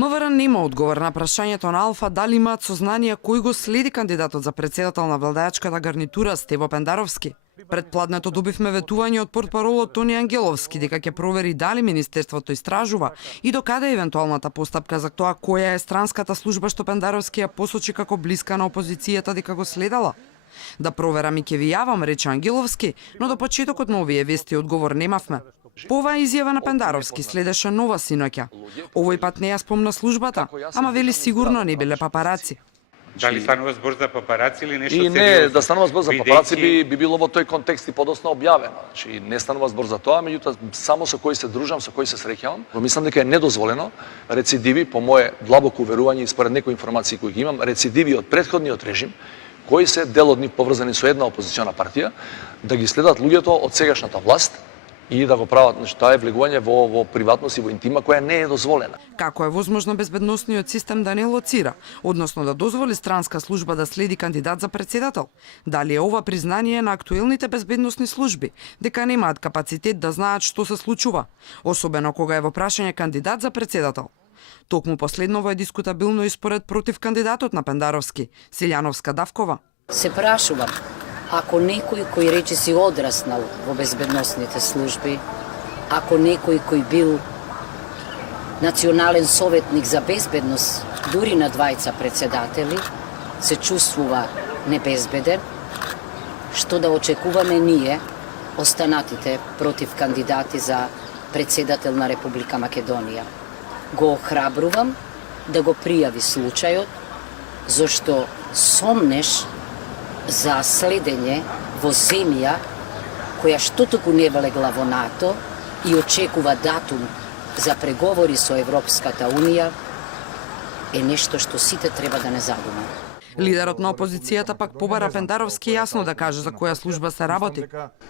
МВР нема одговор на прашањето на Алфа дали имаат сознание кој го следи кандидатот за председател на владеачката гарнитура Стево Пендаровски. Предпладнето добивме ветување од портпаролот Тони Ангеловски дека ќе провери дали министерството истражува и докаде е евентуалната постапка за тоа која е странската служба што Пендаровски ја посочи како блиска на опозицијата дека го следала. Да проверам и ќе ви јавам, рече Ангеловски, но до почетокот на овие вести одговор немавме. По оваа изјава на Пендаровски следеше нова синоќа. Овој пат не ја спомна службата, ама вели сигурно не биле папараци. Дали станува збор за папараци или нешто сериозно? сериозно? И не, да станува збор за папараци би било во тој контекст и подоцна објавено. Значи не станува збор за тоа, меѓутоа само со кои се дружам, со кои се среќавам, го мислам дека е недозволено рецидиви, по мое длабоко уверување и според некои информации кои ги имам, рецидиви од претходниот режим, кои се дел од нив поврзани со една опозициона партија, да ги следат луѓето од сегашната власт и да го прават. Значи, тоа е влегување во приватност и во интима која не е дозволена. Како е возможно безбедносниот систем да не лоцира, односно да дозволи странска служба да следи кандидат за председател? Дали е ова признание на актуелните безбедносни служби, дека немаат капацитет да знаат што се случува, особено кога е во прашање кандидат за председател? Токму последново е дискутабилно и според против кандидатот на Пендаровски, Силјановска Давкова. Се прашувам, ако некој кој рече си одраснал во безбедносните служби, ако некој кој бил национален советник за безбедност, дури на двајца председатели, се чувствува небезбеден, што да очекуваме ние, останатите против кандидати за председател на Република Македонија. Го охрабрувам да го пријави случајот, зашто сомнеш за следење во земја која што току не влегла во НАТО и очекува датум за преговори со Европската Унија е нешто што сите треба да не задумат. Лидерот на опозицијата пак побара Пендаровски јасно да каже за која служба се работи.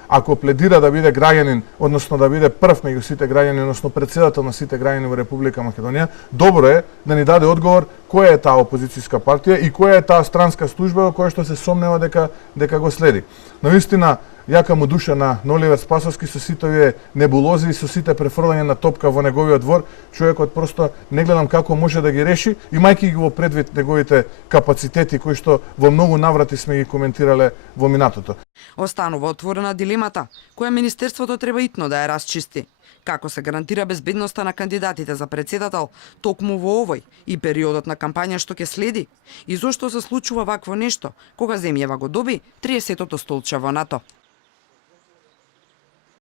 Ако пледира да биде граѓанин, односно да биде прв меѓу сите граѓани, односно председател на сите граѓани во Република Македонија, добро е да ни даде одговор која е таа опозицијска партија и која е таа странска служба која што се сомнева дека го следи. Навистина, јака му душа на Оливер Спасовски со сите овие небулози и со сите префрлање на топка во неговиот двор, човекот просто не гледам како може да ги реши, имајќи ги во предвид неговите капацитети кои што во многу наврати сме ги коментирале во минатото. Останува отворена дилемата, која министерството треба итно да ја расчисти. Како се гарантира безбедноста на кандидатите за председател токму во овој и периодот на кампања што ќе следи? И зошто се случува вакво нешто, кога земјава го доби 30-тото столче во НАТО?